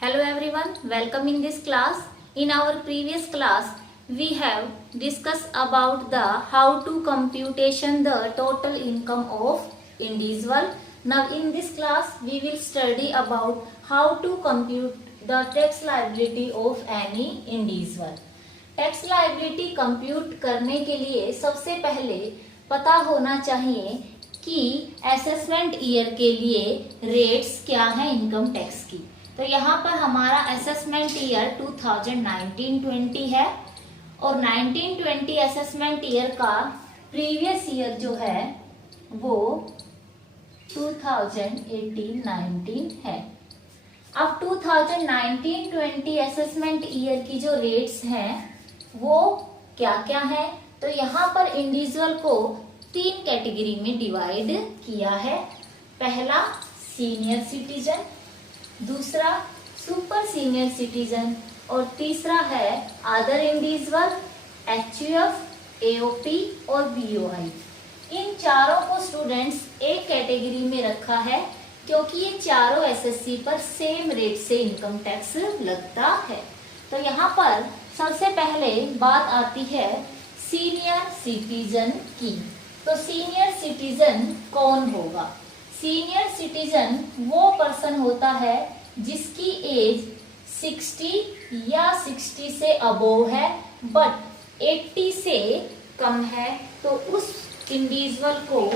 Hello everyone, welcome in this class. In our previous class, we have discussed about the how to computation the total income of individual. Now in this class, we will study about how to compute the tax liability of any individual. Tax liability compute करने के लिए सबसे पहले पता होना चाहिए कि assessment year के लिए रेट्स क्या है इनकम टैक्स की। तो यहाँ पर हमारा असेसमेंट ईयर 2019-20 है और 19-20 असेसमेंट ईयर का प्रीवियस ईयर जो है वो 2018-19 है। अब 2019-20 असेसमेंट ईयर की जो रेट्स हैं वो क्या क्या है, तो यहाँ पर इंडिविजुअल को 3 कैटेगरी में डिवाइड किया है। पहला सीनियर सिटीजन, दूसरा सुपर सीनियर सिटीजन और तीसरा है अदर इंडिविजुअल, HUF, AOP और BOI। इन चारों को स्टूडेंट्स एक कैटेगरी में रखा है क्योंकि ये चारों SSC पर सेम रेट से इनकम टैक्स लगता है। तो यहाँ पर सबसे पहले बात आती है सीनियर सिटीजन की। तो सीनियर सिटीजन कौन होगा? सीनियर सिटीजन वो पर्सन होता है जिसकी एज 60 या 60 से अबोव है बट 80 से कम है, तो उस इंडिविजुअल को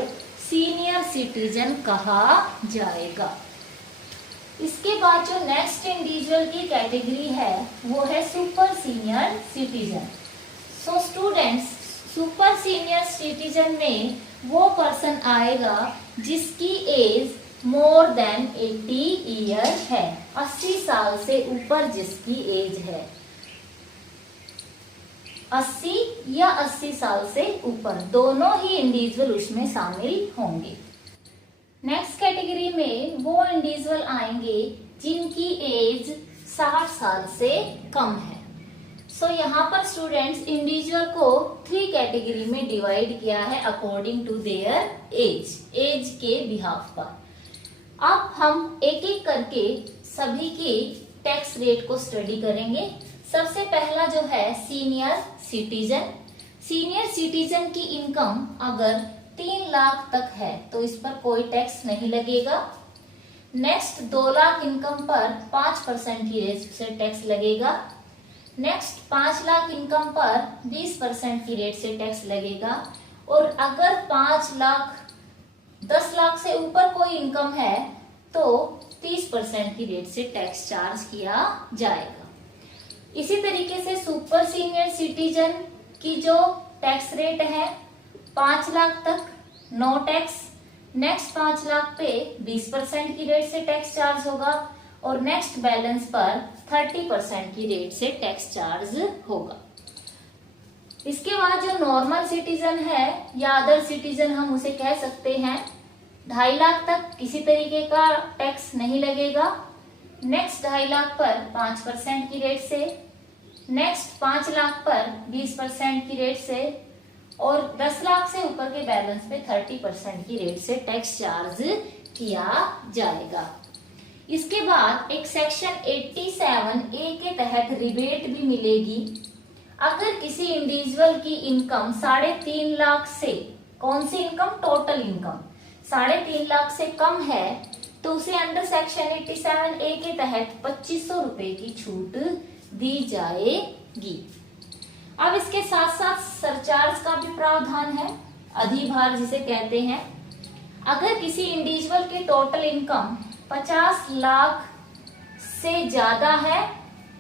सीनियर सिटीजन कहा जाएगा। इसके बाद जो नेक्स्ट इंडिविजुअल की कैटेगरी है वो है super senior citizen. So students, super senior citizen में वो पर्सन आएगा जिसकी एज मोर देन 80 ईयर है, 80 साल से ऊपर जिसकी एज है, 80 या 80 साल से ऊपर दोनों ही इंडिविजुअल उसमें शामिल होंगे। नेक्स्ट कैटेगरी में वो इंडिविजुअल आएंगे जिनकी एज 60 साल से कम है। सो यहाँ पर स्टूडेंट्स इंडिविजुअल को 3 कैटेगरी में डिवाइड किया है अकॉर्डिंग टू देयर एज के बिहाफ पर। अब हम एक एक करके सभी की टैक्स रेट को स्टडी करेंगे। सबसे पहला जो है सीनियर सिटीजन। सीनियर सिटीजन की इनकम अगर 3 लाख तक है तो इस पर कोई टैक्स नहीं लगेगा। नेक्स्ट 2 लाख इनकम पर 5% की रेट से टैक्स लगेगा। नेक्स्ट 5 लाख इनकम पर 20% की रेट से टैक्स लगेगा। और अगर 10 लाख से ऊपर कोई इनकम है तो 30% की रेट से टैक्स चार्ज किया जाएगा। इसी तरीके से सुपर सीनियर सिटीजन की जो टैक्स रेट है 5 लाख तक नो टैक्स। नेक्स्ट 5 लाख पे 20% की रेट से टैक्स चार्ज होगा और नेक्स्ट बैलेंस पर 30% की रेट से टैक्स चार्ज होगा। इसके बाद जो नॉर्मल सिटीजन है या अदर सिटीजन हम उसे कह सकते हैं, 2.5 लाख तक किसी तरीके का टैक्स नहीं लगेगा। नेक्स्ट 2.5 लाख पर 5% की रेट से, नेक्स्ट 5 लाख पर 20% की रेट से और 10 लाख से ऊपर के बैलेंस पे 30% की रेट से टैक्स चार्ज किया जाएगा। इसके बाद एक सेक्शन 87A के तहत रिबेट भी मिलेगी। अगर किसी इंडिविजुअल की इनकम 3.5 लाख से, कौन सी इनकम? टोटल इनकम 3.5 लाख से कम है तो उसे अंडर सेक्शन 87A के तहत 2500 रुपए की छूट दी जाएगी। अब इसके साथ साथ सरचार्ज का भी प्रावधान है, अधिभार जिसे कहते हैं। अगर किसी इंडिविजुअल की टोटल इनकम 50 लाख से ज्यादा है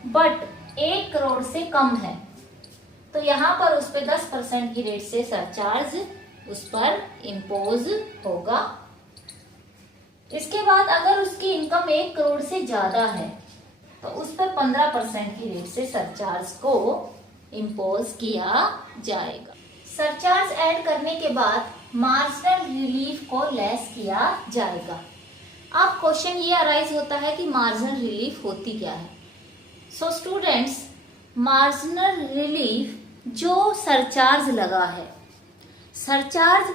बट 1 करोड़ से कम है तो यहाँ पर उस पर 10% की रेट से सरचार्ज उस पर इम्पोज होगा। इसके बाद अगर उसकी इनकम 1 करोड़ से ज्यादा है तो उस पर 15% की रेट से सरचार्ज को इम्पोज किया जाएगा। सरचार्ज ऐड करने के बाद मार्जिनल रिलीफ को लेस किया जाएगा। अब क्वेश्चन ये अराइज होता है कि मार्जिनल रिलीफ होती क्या है। सो स्टूडेंट्स, मार्जिनल रिलीफ जो सरचार्ज लगा है, सरचार्ज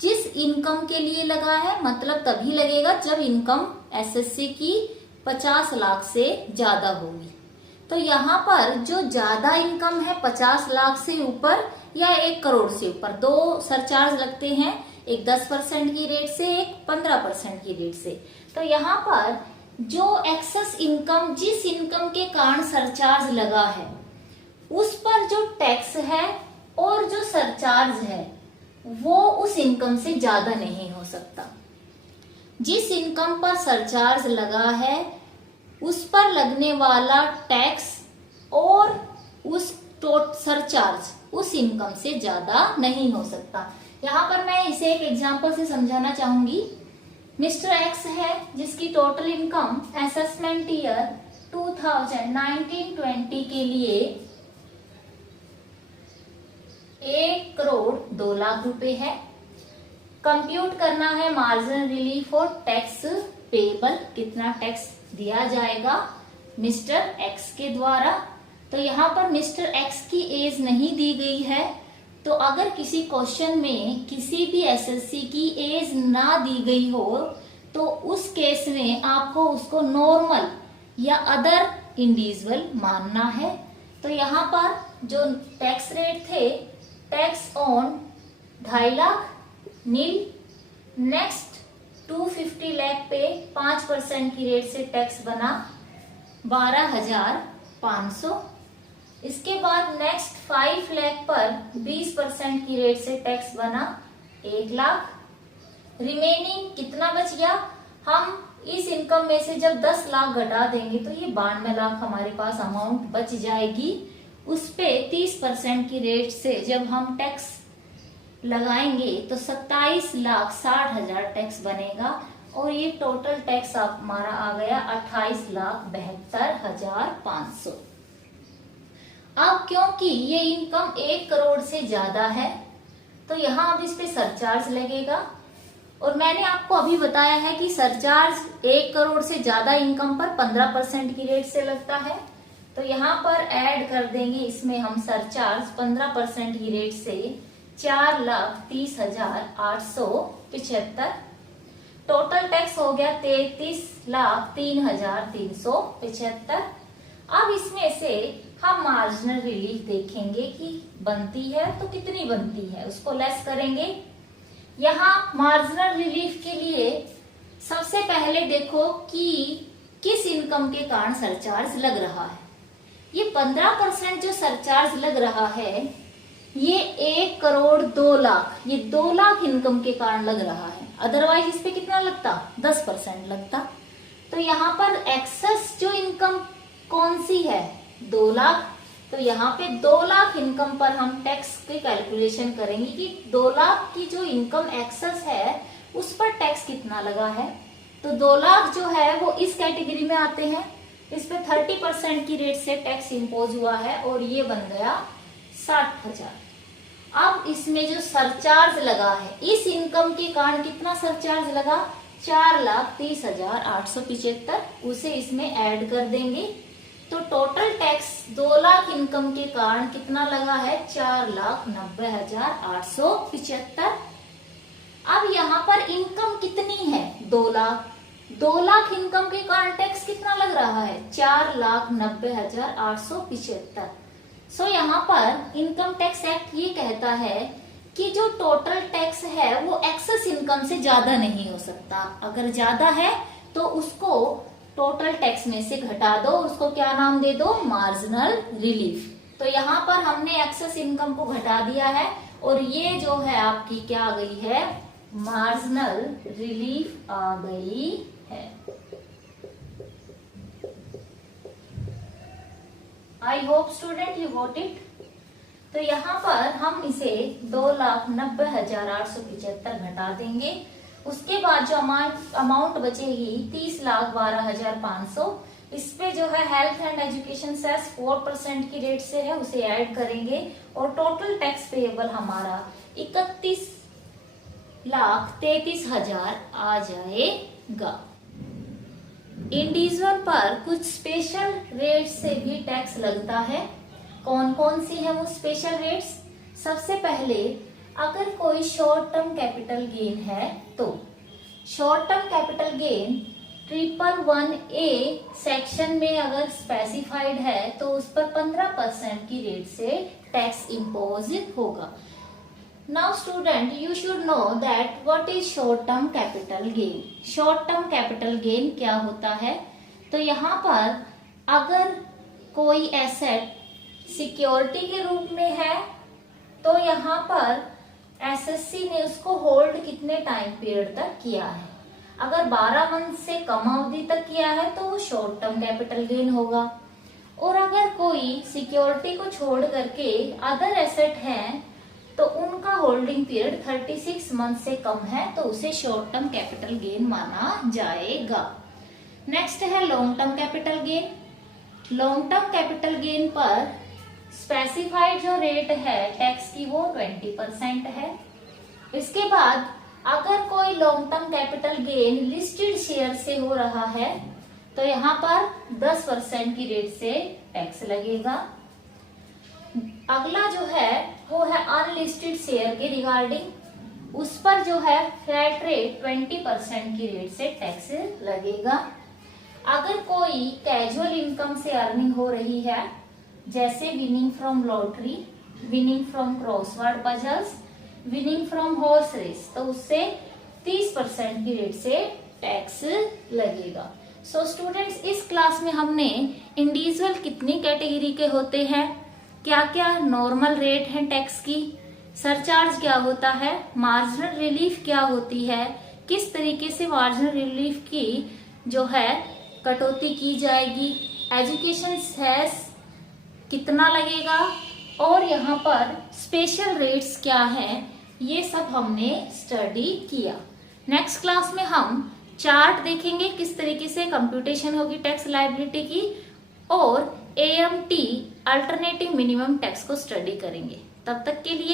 जिस इनकम के लिए लगा है मतलब तभी लगेगा जब इनकम SSC की 50 लाख से ज्यादा होगी। तो यहाँ पर जो ज्यादा इनकम है 50 लाख से ऊपर या 1 करोड़ से ऊपर, दो सरचार्ज लगते हैं, एक 10% की रेट से, एक 15% की रेट से। तो यहाँ पर जो एक्सेस इनकम, जिस इनकम के कारण सरचार्ज लगा है, उस पर जो टैक्स है और जो सरचार्ज है वो उस इनकम से ज्यादा नहीं हो सकता। जिस इनकम पर सरचार्ज लगा है उस पर लगने वाला टैक्स और उस सरचार्ज उस इनकम से ज्यादा नहीं हो सकता। यहाँ पर मैं इसे एक एग्जांपल से समझाना चाहूंगी। मिस्टर एक्स है जिसकी टोटल इनकम असेसमेंट ईयर 2019-20 के लिए 1 करोड़ 2 लाख रुपए है। कंप्यूट करना है मार्जिनल रिलीफ और टैक्स पेएबल, कितना टैक्स दिया जाएगा मिस्टर एक्स के द्वारा। तो यहाँ पर मिस्टर एक्स की एज नहीं दी गई है, तो अगर किसी क्वेश्चन में किसी भी एसएससी की एज ना दी गई हो तो उस केस में आपको उसको नॉर्मल या अदर इंडिविजुअल मानना है। तो यहाँ पर जो टैक्स रेट थे, tax on 2.5 lakh nil, next 250 lakh पे 5% की रेट से टैक्स बना 12,500। इसके बाद नेक्स्ट 5 लाख पर 20% की रेट से टैक्स बना 1 लाख। रिमेनिंग कितना बच गया? हम इस इनकम में से जब 10 लाख घटा देंगे तो ये 92 लाख हमारे पास अमाउंट बच जाएगी। उस पे 30% की रेट से जब हम टैक्स लगाएंगे तो 27,60,000 टैक्स बनेगा और ये टोटल टैक्स हमारा आ गया 28,72,500। अब क्योंकि ये इनकम 1 करोड़ से ज्यादा है तो यहाँ अब इस पे सरचार्ज लगेगा, और मैंने आपको अभी बताया है कि सरचार्ज 1 करोड़ से ज्यादा इनकम पर 15% की रेट से लगता है। तो यहाँ पर ऐड कर देंगे इसमें हम सरचार्ज 15% की रेट से 4,30,875। टोटल टैक्स हो गया 33,03,375। अब इसमें से हम मार्जिनल रिलीफ देखेंगे कि बनती है तो कितनी बनती है, उसको लेस करेंगे। यहाँ मार्जिनल रिलीफ के लिए सबसे पहले देखो कि किस इनकम के कारण सरचार्ज लग रहा है। ये 15% जो सरचार्ज लग रहा है ये 1 करोड़ 2 लाख, ये 2 लाख इनकम के कारण लग रहा है। अदरवाइज इस पे कितना लगता? 10% लगता। तो यहाँ पर एक्सेस जो इनकम कौन सी है? 2 लाख। तो यहाँ पे 2 लाख इनकम पर हम टैक्स की कैलकुलेशन करेंगे कि 2 लाख की जो इनकम एक्सेस है उस पर टैक्स कितना लगा है। तो 2 लाख जो है वो इस कैटेगरी में आते हैं, इस पे 30% की रेट से टैक्स इम्पोज हुआ है और ये बन गया 60,000। अब इसमें जो सरचार्ज लगा है, इस इनकम के कारण कितना सरचार्ज लगा? 4,30,875, उसे इसमें ऐड कर देंगे। तो टोटल टैक्स 2 लाख इनकम के कारण कितना लगा है? 4,90,875। अब यहाँ पर इनकम कितनी है? 2 लाख। 2 लाख इनकम के कारण टैक्स कितना लग रहा है? 4,90,875। सो यहाँ पर इनकम टैक्स एक्ट ये कहता है कि जो टोटल टैक्स है वो एक्सेस इनकम से ज्यादा नहीं हो सकता। अगर ज्यादा है तो उसको टोटल टैक्स में से घटा दो, उसको क्या नाम दे दो? Marginal relief. तो यहाँ पर हमने एक्सेस इनकम को घटा दिया है और ये जो है आपकी क्या आ गई है? मार्जिनल रिलीफ आ गई है। I hope student you got it. तो यहाँ पर हम इसे 2,90,875 घटा देंगे। उसके बाद जो अमाउंट बचेगी 30,12,500, इस पे जो है हेल्थ एंड एजुकेशन सेस 4% की रेट से है, उसे ऐड करेंगे और टोटल टैक्स पेएबल हमारा 31,33,000 आ जाएगा। इंडिविजुअल पर कुछ स्पेशल रेट से भी टैक्स लगता है। कौन कौन सी है वो स्पेशल रेट्स? सबसे पहले अगर कोई शॉर्ट टर्म कैपिटल गेन है तो short term capital gain 111A section में अगर स्पेसिफाइड है तो उस पर 15% की रेट से टैक्स इम्पोज होगा। Now student, you should know that what is short term capital gain. Short term capital gain क्या होता है? तो यहाँ पर अगर कोई एसेट सिक्योरिटी के रूप में है तो यहाँ पर एसएससी ने उसको होल्ड कितने टाइम पीरियड तक किया है। अगर 12 मंथ से कम अवधि तक किया है तो वो शॉर्ट टर्म कैपिटल गेन होगा। और अगर कोई सिक्योरिटी को छोड़ करके अदर एसेट हैं तो उनका होल्डिंग पीरियड 36 मंथ से कम है तो उसे शॉर्ट टर्म कैपिटल गेन माना जाएगा। नेक्स्ट है long term capital gain. Long term capital gain पर स्पेसिफाइड जो रेट है टैक्स की वो 20% है। इसके बाद अगर कोई long term capital gain listed share से हो रहा है तो यहाँ पर 10% की रेट से टैक्स लगेगा। अगला जो है वो है अनलिस्टेड शेयर के रिगार्डिंग, उस पर जो है फ्लैट रेट 20% की रेट से टैक्स लगेगा। अगर कोई कैजुअल इनकम से अर्निंग हो रही है जैसे winning from lottery, winning from crossword puzzles, winning from horse race, तो उससे 30% की रेट से टैक्स लगेगा। सो स्टूडेंट्स, इस क्लास में हमने इंडिविजुअल कितनी कैटेगरी के होते हैं, क्या क्या नॉर्मल रेट है टैक्स की, सरचार्ज क्या होता है, मार्जिनल रिलीफ क्या होती है, किस तरीके से मार्जिनल रिलीफ की जो है कटौती की जाएगी, एजुकेशन सेस कितना लगेगा और यहाँ पर स्पेशल रेट्स क्या हैं, ये सब हमने स्टडी किया। नेक्स्ट क्लास में हम चार्ट देखेंगे किस तरीके से कंप्यूटेशन होगी टैक्स लायबिलिटी की, और AMT अल्टरनेटिव मिनिमम टैक्स को स्टडी करेंगे। तब तक के लिए